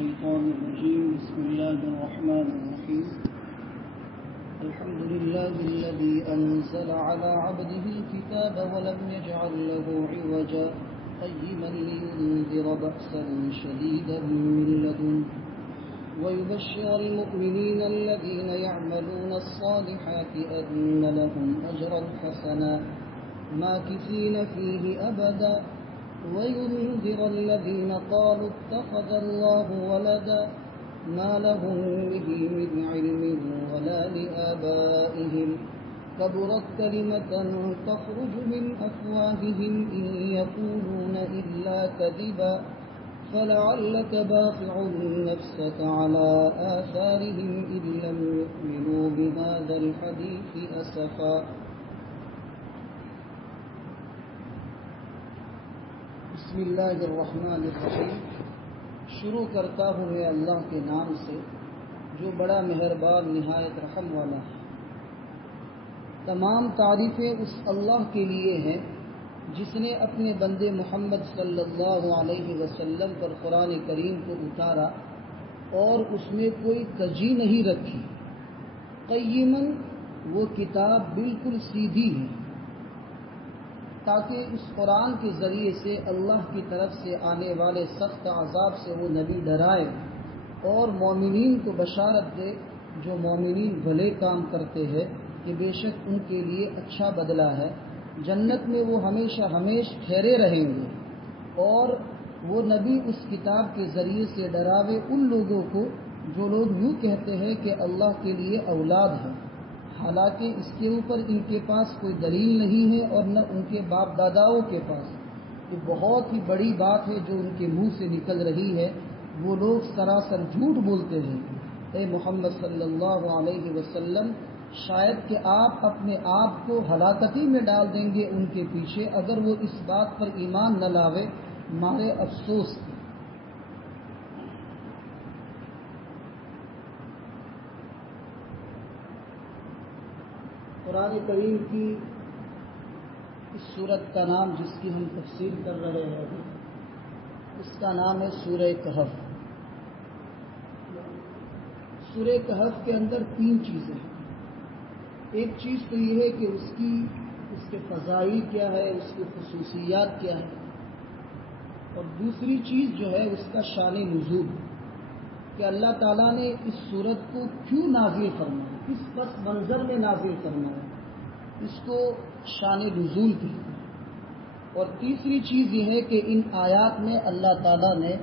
الشيطان الرجيم. بسم الله الرحمن الرحيم. الحمد لله الذي أنزل على عبده الكتاب ولم يجعل له عوجا قيما لينذر بأسا شديدا من لدنه ويبشر المؤمنين الذين يعملون الصالحات أن لهم أجرا حسنا ماكثين فيه أبدا وينذر الذين قالوا اتخذ الله ولدا ما لهم به من علم ولا لآبائهم كبرت كلمة تخرج من أفواههم إن يقولون إلا كذبا فلعلك باخع نفسك على آثارهم إن لم يؤمنوا بهذا الحديث أسفا. بسم اللہ الرحمن الرحیم. شروع کرتا ہوں میں اللہ کے نام سے جو بڑا مہربان نہایت رحم والا ہے. تمام تعریفیں اس اللہ کے لیے ہیں جس نے اپنے بندے محمد صلی اللہ علیہ وسلم پر قرآن کریم کو اتارا اور اس میں کوئی کجی نہیں رکھی. قیماً وہ کتاب بالکل سیدھی ہے تاکہ اس قرآن کے ذریعے سے اللہ کی طرف سے آنے والے سخت عذاب سے وہ نبی ڈرائے اور مومنین کو بشارت دے جو مومنین بھلے کام کرتے ہیں کہ بے شک ان کے لیے اچھا بدلہ ہے. جنت میں وہ ہمیشہ ٹھہرے رہیں گے. اور وہ نبی اس کتاب کے ذریعے سے ڈراوے ان لوگوں کو جو لوگ یوں کہتے ہیں کہ اللہ کے لیے اولاد ہے، حالانکہ اس کے اوپر ان کے پاس کوئی دلیل نہیں ہے اور نہ ان کے باپ داداؤں کے پاس. یہ بہت ہی بڑی بات ہے جو ان کے منہ سے نکل رہی ہے. وہ لوگ سراسر جھوٹ بولتے ہیں. اے محمد صلی اللہ علیہ وسلم، شاید کہ آپ اپنے آپ کو ہلاکتی میں ڈال دیں گے ان کے پیچھے اگر وہ اس بات پر ایمان نہ لاوے. مارے افسوس. قرآن کریم کی اس سورت کا نام جس کی ہم تفسیر کر رہے ہیں اس کا نام ہے سورہ کہف. سورہ کہف کے اندر 3 چیزیں ہیں. ایک چیز تو یہ ہے کہ اس کے فضائل کیا ہے، اس کی خصوصیات کیا ہے، اور دوسری چیز جو ہے اس کا شان نزول کہ اللہ تعالیٰ نے اس سورت کو کیوں نازل فرمایا، کس پس منظر میں نازل فرمایا، اس کو شان نزول کی. اور تیسری چیز یہ ہے کہ ان آیات میں اللہ تعالیٰ نے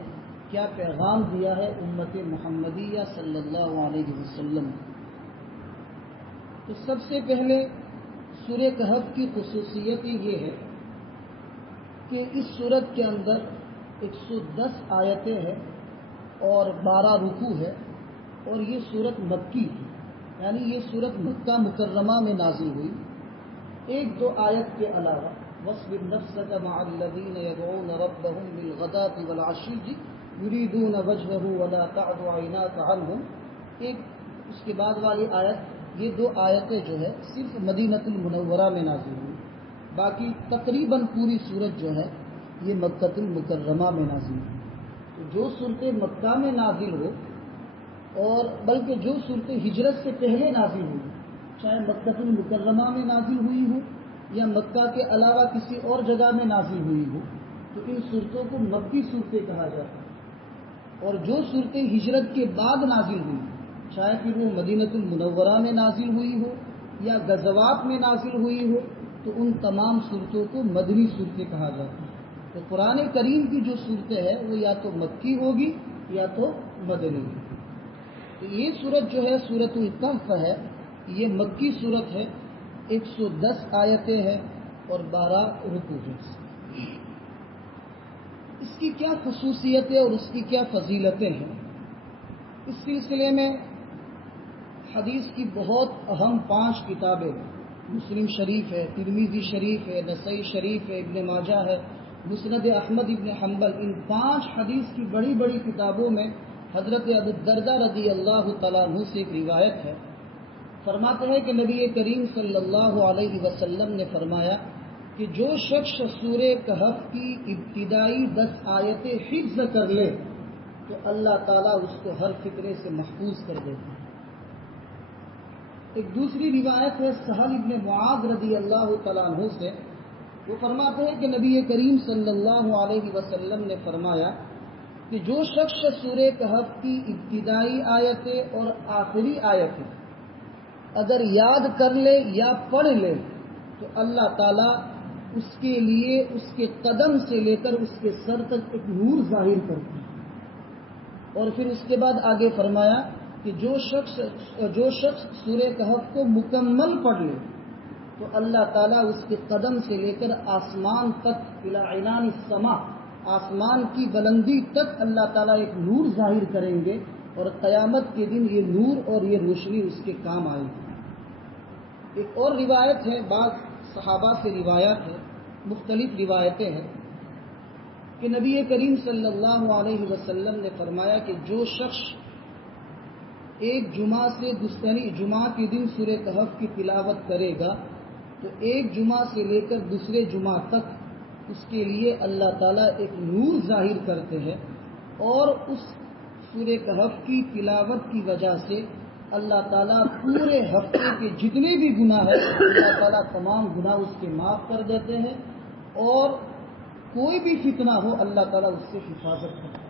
کیا پیغام دیا ہے امت محمدیہ صلی اللہ علیہ وسلم. تو سب سے پہلے سورہ کہف کی خصوصیت یہ ہے کہ اس سورت کے اندر 110 آیتیں ہیں اور 12 رکوع ہے، اور یہ سورت مکی ہے، یعنی یہ سورت مکہ مکرمہ میں نازل ہوئی. 1-2 آیت کے علاوہ وَاصْبِرْ نَفْسَكَ مَعَ الَّذِينَ يَدْعُونَ رَبَّهُمْ بِالْغَدَاةِ وَالْعَشِيِّ يُرِيدُونَ وَجْهَهُ وَلَا تَعْدُ عَيْنَاكَ عَنْهُمْ. اس کے بعد والی آیت، یہ 2 آیتیں جو ہے صرف مدینۃ المنورہ میں نازل ہوئی. باقی تقریباً پوری سورت جو ہے یہ مکہ المکرمہ میں نازل ہوئی. تو جو صورتیں مکہ میں نازل ہو، اور بلکہ جو صورتیں ہجرت سے پہلے نازل ہوئی، چاہے مکہ المکرمہ میں نازل ہوئی ہو یا مکہ کے علاوہ کسی اور جگہ میں نازل ہوئی ہو، تو ان صورتوں کو مکی صورتیں کہا جاتا ہے. اور جو صورتیں ہجرت کے بعد نازل ہوئی، چاہے پھر وہ مدینۃ المنورہ میں نازل ہوئی ہو یا غزوات میں نازل ہوئی ہو، تو ان تمام صورتوں کو مدنی صورتیں کہا جاتا ہے. تو قرآن کریم کی جو صورتیں ہیں وہ یا تو مکی ہوگی یا تو مدنی ہوگی. تو یہ صورت جو ہے سورۃ الکہف ہے، یہ مکی صورت ہے. 110 آیتیں ہیں اور 12 رکوع ہیں. اس کی کیا خصوصیتیں اور اس کی کیا فضیلتیں ہیں، اس سلسلے میں حدیث کی بہت اہم 5 کتابیں ہیں. مسلم شریف ہے، ترمذی شریف ہے، نسائی شریف ہے، ابن ماجہ ہے، مسند احمد ابن حنبل. ان 5 حدیث کی بڑی بڑی کتابوں میں حضرت ابو الدرداء رضی اللہ تعالیٰ عنہ سے ایک روایت ہے. فرماتے ہیں کہ نبی کریم صلی اللہ علیہ وسلم نے فرمایا کہ جو شخص سورہ کہف کی ابتدائی 10 آیتیں حفظ کر لے تو اللہ تعالیٰ اس کو ہر فتنے سے محفوظ کر دیتے ہیں۔ ایک دوسری روایت ہے سہل ابن معاذ رضی اللہ تعالیٰ عنہ سے، وہ فرماتے ہیں کہ نبی کریم صلی اللہ علیہ وسلم نے فرمایا کہ جو شخص سورہ کہف کی ابتدائی آیتیں اور آخری آیتیں اگر یاد کر لے یا پڑھ لے تو اللہ تعالیٰ اس کے لیے اس کے قدم سے لے کر اس کے سر تک ایک نور ظاہر کرتے ہیں۔ اور پھر اس کے بعد آگے فرمایا کہ جو شخص سورہ کہف کو مکمل پڑھ لے تو اللہ تعالیٰ اس کے قدم سے لے کر آسمان تک الی عنان السماء، آسمان کی بلندی تک اللہ تعالیٰ ایک نور ظاہر کریں گے، اور قیامت کے دن یہ نور اور یہ روشنی اس کے کام آئے گی۔ ایک اور روایت ہے، بعض صحابہ سے روایت ہے، مختلف روایتیں ہیں کہ نبی کریم صلی اللہ علیہ وسلم نے فرمایا کہ جو شخص ایک جمعہ سے دوسری جمعہ کے دن سورہ کہف کی تلاوت کرے گا تو ایک جمعہ سے لے کر دوسرے جمعہ تک اس کے لیے اللہ تعالیٰ ایک نور ظاہر کرتے ہیں، اور اس سورہ کہف کی تلاوت کی وجہ سے اللہ تعالیٰ پورے ہفتے کے جتنے بھی گناہ ہیں اللہ تعالیٰ تمام گناہ اس کے معاف کر دیتے ہیں، اور کوئی بھی فتنہ ہو اللہ تعالیٰ اس سے حفاظت کرتے ہیں۔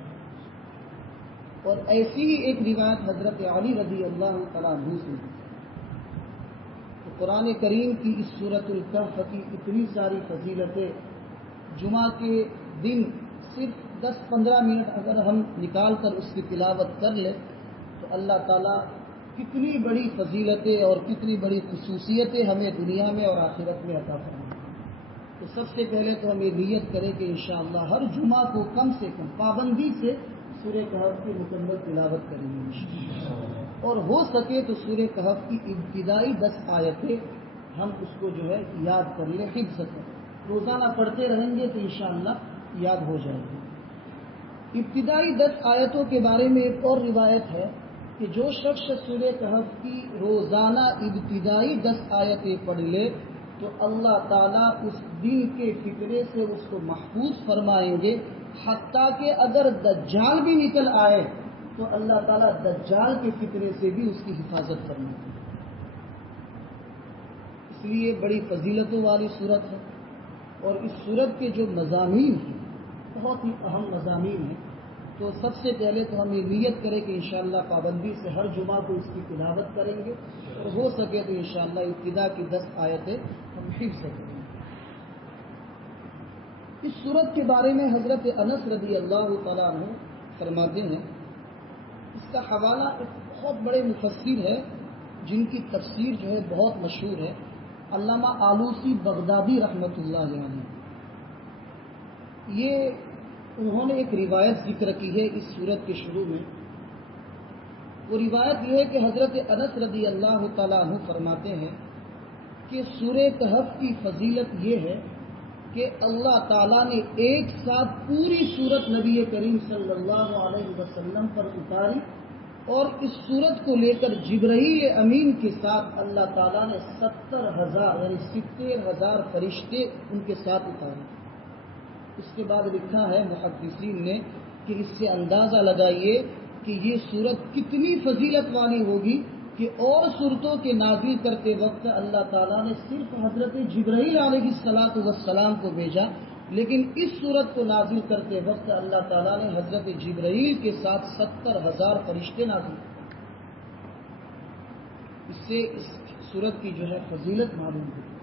اور ایسی ہی ایک روایت حضرت علی رضی اللہ تعالیٰ عنہ سے، تو قرآن کریم کی اس سورۃ الکہف کی اتنی ساری فضیلتیں، جمعہ کے دن صرف 10-15 منٹ اگر ہم نکال کر اس کی تلاوت کر لیں تو اللہ تعالیٰ کتنی بڑی فضیلتیں اور کتنی بڑی خصوصیتیں ہمیں دنیا میں اور آخرت میں عطا فرمائیں۔ تو سب سے پہلے تو ہم یہ نیت کریں کہ انشاءاللہ ہر جمعہ کو کم سے کم پابندی سے سورہ کہف کی مکمل تلاوت کریں گے، اور ہو سکے تو سورہ کہف کی ابتدائی 10 آیتیں ہم اس کو جو ہے یاد کر لیں، حفظ کریں، روزانہ پڑھتے رہیں گے تو انشاءاللہ یاد ہو جائے گی۔ ابتدائی 10 آیتوں کے بارے میں ایک اور روایت ہے کہ جو شخص سورہ کہف کی روزانہ ابتدائی 10 آیتیں پڑھ لے تو اللہ تعالیٰ اس دن کے فتنے سے اس کو محفوظ فرمائیں گے، حتیٰ کہ اگر دجال بھی نکل آئے تو اللہ تعالیٰ دجال کے فتنے سے بھی اس کی حفاظت فرمائیں گے۔ اس لیے بڑی فضیلتوں والی صورت ہے، اور اس صورت کے جو مضامین ہیں بہت ہی اہم مضامین ہیں۔ تو سب سے پہلے تو ہم یہ نیت کریں کہ انشاءاللہ پابندی سے ہر جمعہ کو اس کی تلاوت کریں گے، اور ہو سکے تو انشاءاللہ ابتدا کی 10 آیتیں ہم حفظ کریں گے۔ اس صورت کے بارے میں حضرت انس رضی اللہ تعالیٰ عنہ فرماتے ہیں، اس کا حوالہ ایک بہت بڑے مفسر ہے جن کی تفسیر جو ہے بہت مشہور ہے، علامہ آلوسی بغدادی رحمۃ اللہ علیہ۔ انہوں نے ایک روایت ذکر کی ہے اس سورت کے شروع میں۔ وہ روایت یہ ہے کہ حضرت انس رضی اللہ تعالیٰ عنہ فرماتے ہیں کہ سورہ کہف کی فضیلت یہ ہے کہ اللہ تعالیٰ نے ایک ساتھ پوری سورت نبی کریم صلی اللہ علیہ وسلم پر اتاری، اور اس سورت کو لے کر جبرائیل امین کے ساتھ اللہ تعالیٰ نے 70,000 یعنی 70,000 فرشتے ان کے ساتھ اتارے۔ اس کے بعد لکھا ہے محدثین نے کہ اس سے اندازہ لگائیے کہ یہ سورت کتنی فضیلت والی ہوگی کہ اور صورتوں کے نازل کرتے وقت اللہ تعالیٰ نے صرف حضرت جبرائیل علیہ السلام کو بھیجا، لیکن اس صورت کو نازل کرتے وقت اللہ تعالیٰ نے حضرت جبرائیل کے ساتھ 70,000 فرشتے نازل کیے۔ اس سے اس صورت کی جو ہے فضیلت معلوم ہوئی۔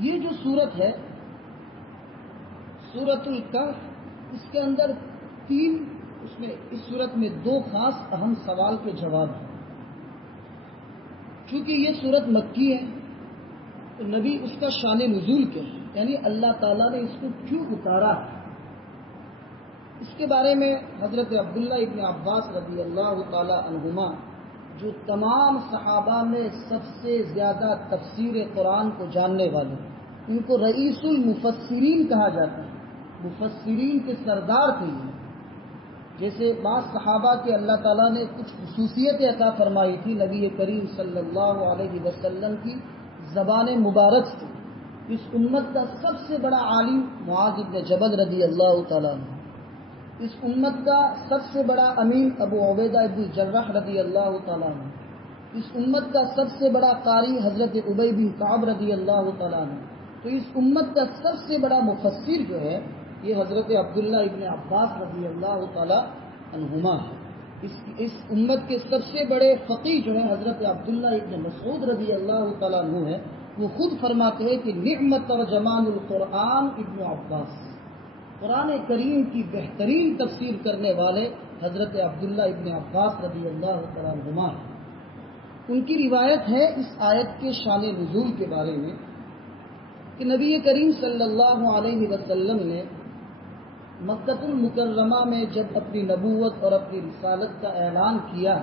یہ جو صورت ہے سورۃ الکہف، اس کے اندر اس صورت میں 2 خاص اہم سوال کے جواب ہیں۔ چونکہ یہ صورت مکی ہے تو نبی اس کا شان نزول کیا ہے، یعنی اللہ تعالیٰ نے اس کو کیوں اتارا ہے، اس کے بارے میں حضرت عبداللہ ابن عباس رضی اللہ تعالی عنہما جو تمام صحابہ میں سب سے زیادہ تفسیر قرآن کو جاننے والے، ان کو رئیس المفسرین کہا جاتا ہے، مفسرین کے سردار تھے۔ جیسے بعض صحابہ کے اللہ تعالیٰ نے کچھ خصوصیتیں عطا فرمائی تھی نبی کریم صلی اللہ علیہ وسلم کی زبان مبارک سے۔ اس امت کا سب سے بڑا عالم معاذ بن جبل رضی اللہ تعالیٰ عنہ، اس امت کا سب سے بڑا امین ابو عبیدہ ابن الجراح رضی اللہ تعالیٰ عنہ، اس امت کا سب سے بڑا قاری حضرت ابی بن کعب رضی اللہ تعالیٰ عنہ، تو اس امت کا سب سے بڑا مفسر جو ہے یہ حضرت عبداللہ ابن عباس رضی اللہ تعالیٰ عنہما ہے۔ اس امت کے سب سے بڑے فقیہ جو ہے حضرت عبداللہ ابن مسعود رضی اللہ تعالیٰ عنہ ہے، وہ خود فرماتے ہیں کہ نعمت ترجمان القرآن ابن عباس، قرآن کریم کی بہترین تفسیر کرنے والے حضرت عبداللہ ابن عباس رضی اللہ تعالیٰ عنہما ہیں۔ ان کی روایت ہے اس آیت کے شان نزول کے بارے میں کہ نبی کریم صلی اللہ علیہ وسلم نے مکہ المکرمہ میں جب اپنی نبوت اور اپنی رسالت کا اعلان کیا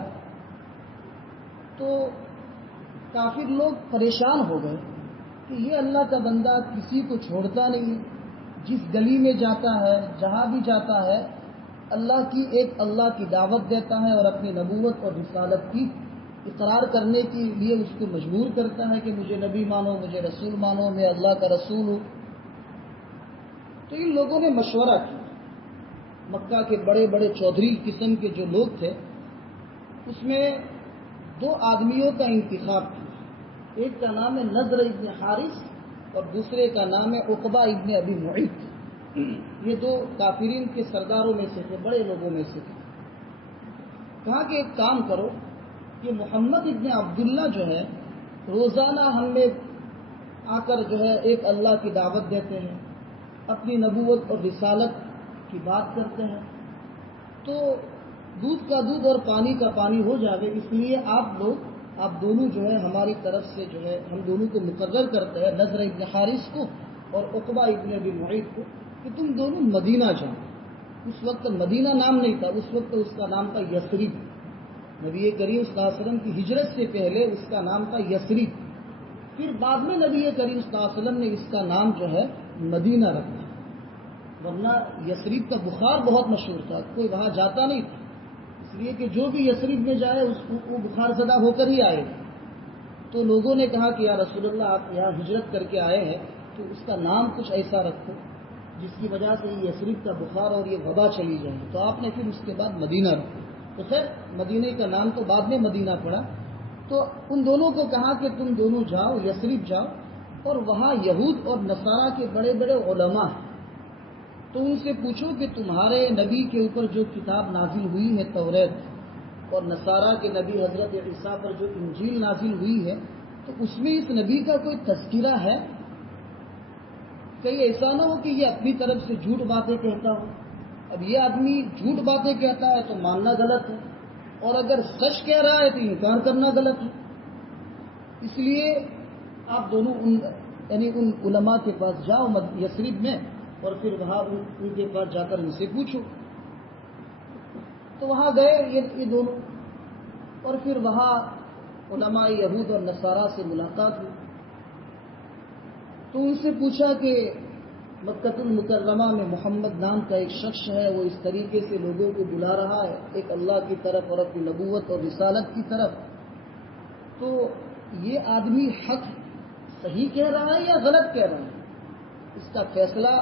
تو کافر لوگ پریشان ہو گئے کہ یہ اللہ کا بندہ کسی کو چھوڑتا نہیں، جس گلی میں جاتا ہے جہاں بھی جاتا ہے اللہ کی دعوت دیتا ہے اور اپنی نبوت اور رسالت کی اقرار کرنے کے لیے اس کو مجبور کرتا ہے کہ مجھے نبی مانو، مجھے رسول مانو، میں اللہ کا رسول ہوں۔ تو ان لوگوں نے مشورہ کیا، مکہ کے بڑے بڑے چودھری قسم کے جو لوگ تھے اس میں دو آدمیوں کا انتخاب کیا، ایک کا نام ہے نضر ابن حارث اور دوسرے کا نام ہے عقبہ ابن ابی معیط۔ یہ دو کافرین کے سرداروں میں سے تھے، بڑے لوگوں میں سے تھے۔ کہا کہ ایک کام کرو، یہ محمد ابن عبداللہ جو ہے روزانہ ہم میں آ کر جو ہے ایک اللہ کی دعوت دیتے ہیں، اپنی نبوت اور رسالت کی بات کرتے ہیں، تو دودھ کا دودھ اور پانی کا پانی ہو جائے، اس لیے آپ دونوں جو ہے ہماری طرف سے جو ہے ہم دونوں کو مقرر کرتے ہیں، نضر ابن حارث کو اور عقبہ ابن ابی معیط کو، کہ تم دونوں مدینہ جاؤ۔ اس وقت مدینہ نام نہیں تھا، اس وقت اس کا نام تھا یثرب۔ نبی کریم صلی اللہ علیہ وسلم کی ہجرت سے پہلے اس کا نام تھا یثرب، پھر بعد میں نبی کریم صلی اللہ علیہ وسلم نے اس کا نام جو ہے مدینہ رکھا، ورنہ یثرب کا بخار بہت مشہور تھا، کوئی وہاں جاتا نہیں تھا، اس لیے کہ جو بھی یثرب میں جائے اس کو وہ بخار زدہ ہو کر ہی آئے گا۔ تو لوگوں نے کہا کہ یا رسول اللہ آپ یہاں ہجرت کر کے آئے ہیں تو اس کا نام کچھ ایسا رکھو جس کی وجہ سے یہ یثرب کا بخار اور یہ وبا چلی جائے، تو آپ نے پھر اس کے بعد مدینہ رکھا۔ تو خیر مدینہ کا نام تو بعد میں مدینہ پڑا۔ تو ان دونوں کو کہا کہ تم دونوں جاؤ یثرب جاؤ، اور وہاں یہود اور نصارہ کے بڑے بڑے علماء ہیں، تو ان سے پوچھو کہ تمہارے نبی کے اوپر جو کتاب نازل ہوئی ہے توریت، اور نصارہ کے نبی حضرت عیسیٰ پر جو انجیل نازل ہوئی ہے، تو اس میں اس نبی کا کوئی تذکرہ ہے؟ کہیں ایسا نہ ہو کہ یہ اپنی طرف سے جھوٹ باتیں کہتا ہو۔ اب یہ آدمی جھوٹ باتیں کہتا ہے تو ماننا غلط ہے، اور اگر سچ کہہ رہا ہے تو انکار کرنا غلط ہے۔ اس لیے آپ دونوں ان علماء کے پاس جاؤ یثرب میں، اور پھر وہاں ان کے پاس جا کر ان سے پوچھو۔ تو وہاں گئے یہ دونوں، اور پھر وہاں علماء یہود اور نصارہ سے ملاقات ہوئی، تو ان سے پوچھا کہ مکہ المکرمہ میں محمد نام کا ایک شخص ہے، وہ اس طریقے سے لوگوں کو بلا رہا ہے ایک اللہ کی طرف اور اپنی نبوت اور رسالت کی طرف، تو یہ آدمی حق صحیح کہہ رہا ہے یا غلط کہہ رہا ہے؟ اس کا فیصلہ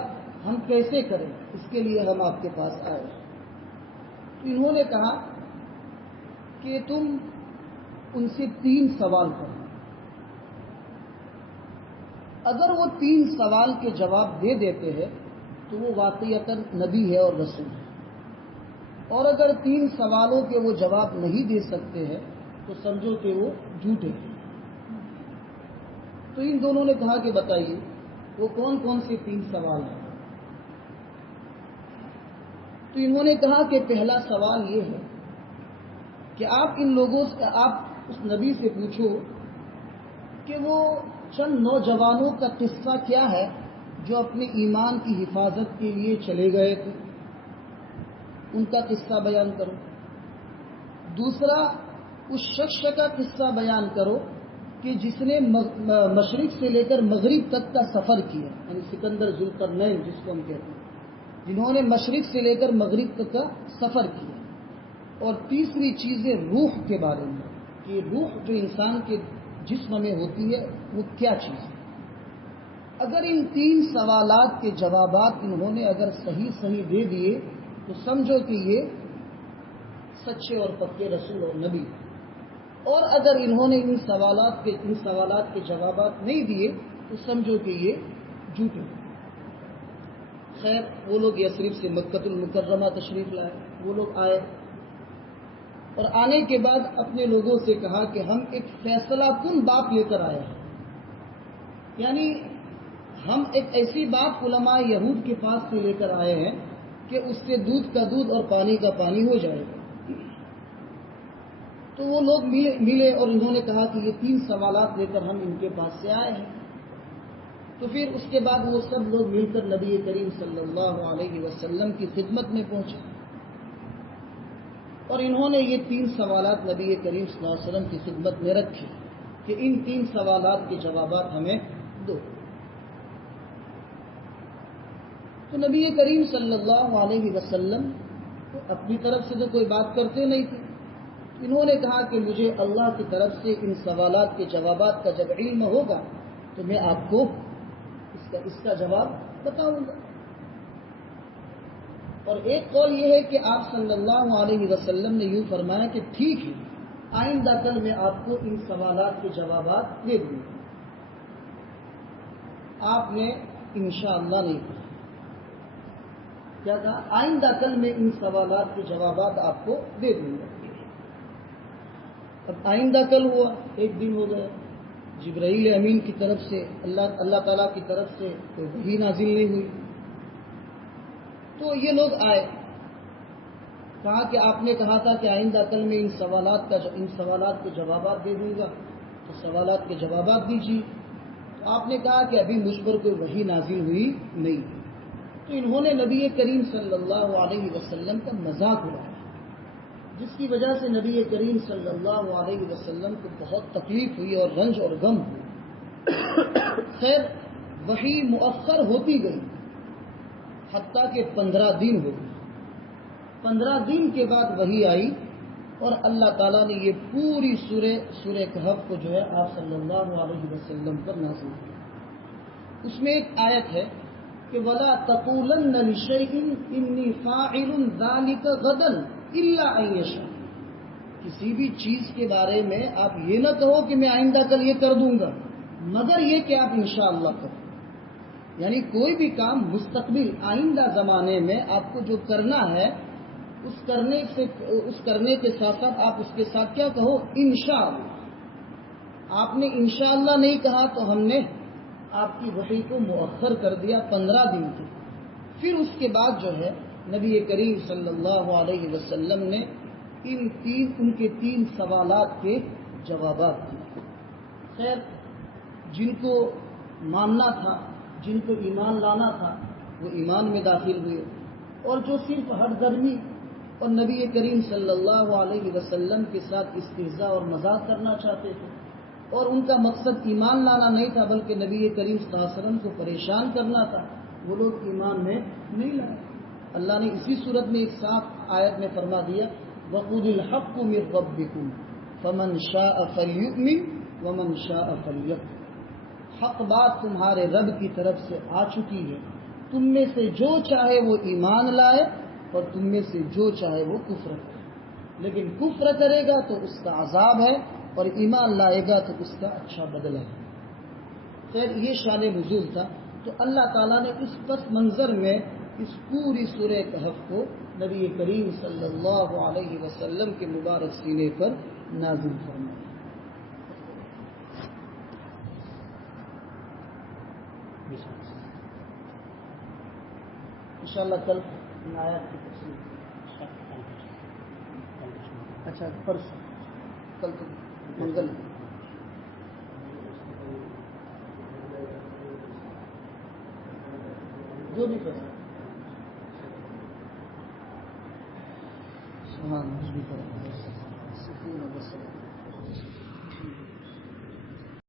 ہم کیسے کریں؟ اس کے لیے ہم آپ کے پاس آئے۔ تو انہوں نے کہا کہ تم ان سے 3 سوال کرو، اگر وہ 3 سوال کے جواب دے دیتے ہیں تو وہ واقعتاً نبی ہے اور رسول ہے، اور اگر 3 سوالوں کے وہ جواب نہیں دے سکتے ہیں تو سمجھو کہ وہ جھوٹے ہیں۔ تو ان دونوں نے کہا کہ بتائیے وہ کون کون سے 3 سوال ہیں؟ تو انہوں نے کہا کہ پہلا سوال یہ ہے کہ آپ ان لوگوں سے، آپ اس نبی سے پوچھو کہ وہ چند نوجوانوں کا قصہ کیا ہے جو اپنے ایمان کی حفاظت کے لیے چلے گئے تھے، ان کا قصہ بیان کرو۔ دوسرا، اس شخص کا قصہ بیان کرو کہ جس نے مشرق سے لے کر مغرب تک کا سفر کیا، یعنی سکندر ذوالقرنین جس کو ہم کہتے ہیں، جنہوں نے مشرق سے لے کر مغرب تک کا سفر کیا۔ اور تیسری چیز ہے روح کے بارے میں، کہ روح جو انسان کے جسم میں ہوتی ہے وہ کیا چیز ہے۔ اگر ان 3 سوالات کے جوابات انہوں نے اگر صحیح دے دیے تو تو سمجھو کہ یہ سچے اور پکے رسول اور نبی، اور اگر انہوں نے ان سوالات کے جوابات نہیں دیے تو سمجھو کہ یہ جھوٹے۔ خیر وہ لوگ یثرب سے مکۃ المکرمہ تشریف لائے، وہ لوگ آئے اور آنے کے بعد اپنے لوگوں سے کہا کہ ہم ایک فیصلہ کن بات لے کر آئے ہیں، یعنی ہم ایک ایسی بات علماء یہود کے پاس سے لے کر آئے ہیں کہ اس سے دودھ کا دودھ اور پانی کا پانی ہو جائے گا۔ تو وہ لوگ ملے اور انہوں نے کہا کہ یہ 3 سوالات لے کر ہم ان کے پاس سے آئے ہیں۔ تو پھر اس کے بعد وہ سب لوگ مل کر نبی کریم صلی اللہ علیہ وسلم کی خدمت میں پہنچے اور انہوں نے یہ 3 سوالات نبی کریم صلی اللہ علیہ وسلم کی خدمت میں رکھے کہ ان 3 سوالات کے جوابات ہمیں دو۔ تو نبی کریم صلی اللہ علیہ وسلم اپنی طرف سے تو کوئی بات کرتے نہیں تھے، انہوں نے کہا کہ مجھے اللہ کی طرف سے ان سوالات کے جوابات کا جب علم ہوگا تو میں آپ کو اس کا جواب بتاؤں گا۔ اور ایک قول یہ ہے کہ آپ صلی اللہ علیہ وسلم نے یوں فرمایا کہ ٹھیک ہے، آئندہ کل میں آپ کو ان سوالات کے جوابات دے دوں گا۔ آپ نے انشاءاللہ نہیں کہا، کیا کہا؟ آئندہ کل میں ان سوالات کے جوابات آپ کو دے دوں گا۔ اب آئندہ کل ہوا، 1 دن ہو گیا، جبرائیل امین کی طرف سے اللہ تعالیٰ کی طرف سے کوئی وحی نازل نہیں ہوئی۔ تو یہ لوگ آئے، کہا کہ آپ نے کہا تھا کہ آئندہ کل میں ان سوالات کے جوابات دے دوں گا، تو سوالات کے جوابات دیجیے۔ تو آپ نے کہا کہ ابھی مجھ پر کوئی وحی نازل ہوئی نہیں۔ تو انہوں نے نبی کریم صلی اللہ علیہ وسلم کا مذاق اڑایا، جس کی وجہ سے نبی کریم صلی اللہ علیہ وسلم کو بہت تکلیف ہوئی اور رنج اور غم ہوئی۔ خیر وحی مؤخر ہوتی گئی حتیٰ کہ 15 دن ہو گئے۔ 15 دن کے بعد وحی آئی اور اللہ تعالیٰ نے یہ پوری سورہ کہف کو جو ہے آپ صلی اللہ علیہ وسلم پر نازل کیا۔ اس میں ایک آیت ہے کہ وَلَا تَقُولَنَّ لِشَيْءٍ إِنِّي فَاعِلٌ ذَلِكَ غَدًا إِلَّا أَن يَشَاءَ، کسی بھی چیز کے بارے میں آپ یہ نہ کہو کہ میں آئندہ کل یہ کر دوں گا، مگر یہ کہ آپ انشاءاللہ کرو۔ یعنی کوئی بھی کام مستقبل آئندہ زمانے میں آپ کو جو کرنا ہے، اس کرنے کے ساتھ ساتھ آپ اس کے ساتھ کیا کہو؟ انشاءاللہ۔ آپ نے انشاءاللہ نہیں کہا تو ہم نے آپ کی وحی کو مؤخر کر دیا 15 دن کی۔ پھر اس کے بعد جو ہے نبی کریم صلی اللہ علیہ وسلم نے ان کے 3 سوالات کے جوابات دیے۔ خیر جن کو ماننا تھا، جن کو ایمان لانا تھا، وہ ایمان میں داخل ہوئے، اور جو صرف ہٹ درمی اور نبی کریم صلی اللہ علیہ وسلم کے ساتھ استہزاء اور مذاق کرنا چاہتے تھے اور ان کا مقصد ایمان لانا نہیں تھا بلکہ نبی کریم صلی اللہ علیہ وسلم کو پریشان کرنا تھا، وہ لوگ ایمان میں نہیں لائے۔ اللہ نے اسی صورت میں ایک صاف آیت میں فرما دیا وَقُلِ الْحَقُّ مِنْ رَبِّكُمْ فَمَنْ شَاءَ فَلْيُؤْمِنْ وَمَنْ شَاءَ فَلْيَكْفُرْ، حق بات تمہارے رب کی طرف سے آ چکی ہے، تم میں سے جو چاہے وہ ایمان لائے اور تم میں سے جو چاہے وہ کفر کرے، لیکن کفر کرے گا تو اس کا عذاب ہے اور ایمان لائے گا تو اس کا اچھا بدلہ ہے۔ خیر یہ شان نزول تھا۔ تو اللہ تعالیٰ نے اس پس منظر میں اس پوری سورہ کہف کو نبی کریم صلی اللہ علیہ وسلم کے مبارک سینے پر نازل فرمایا۔ انشاءاللہ کل ان آیات کی تفصیل، اچھا پرسوں، کل تو منگل جو بھی کریں سبحان اللہ،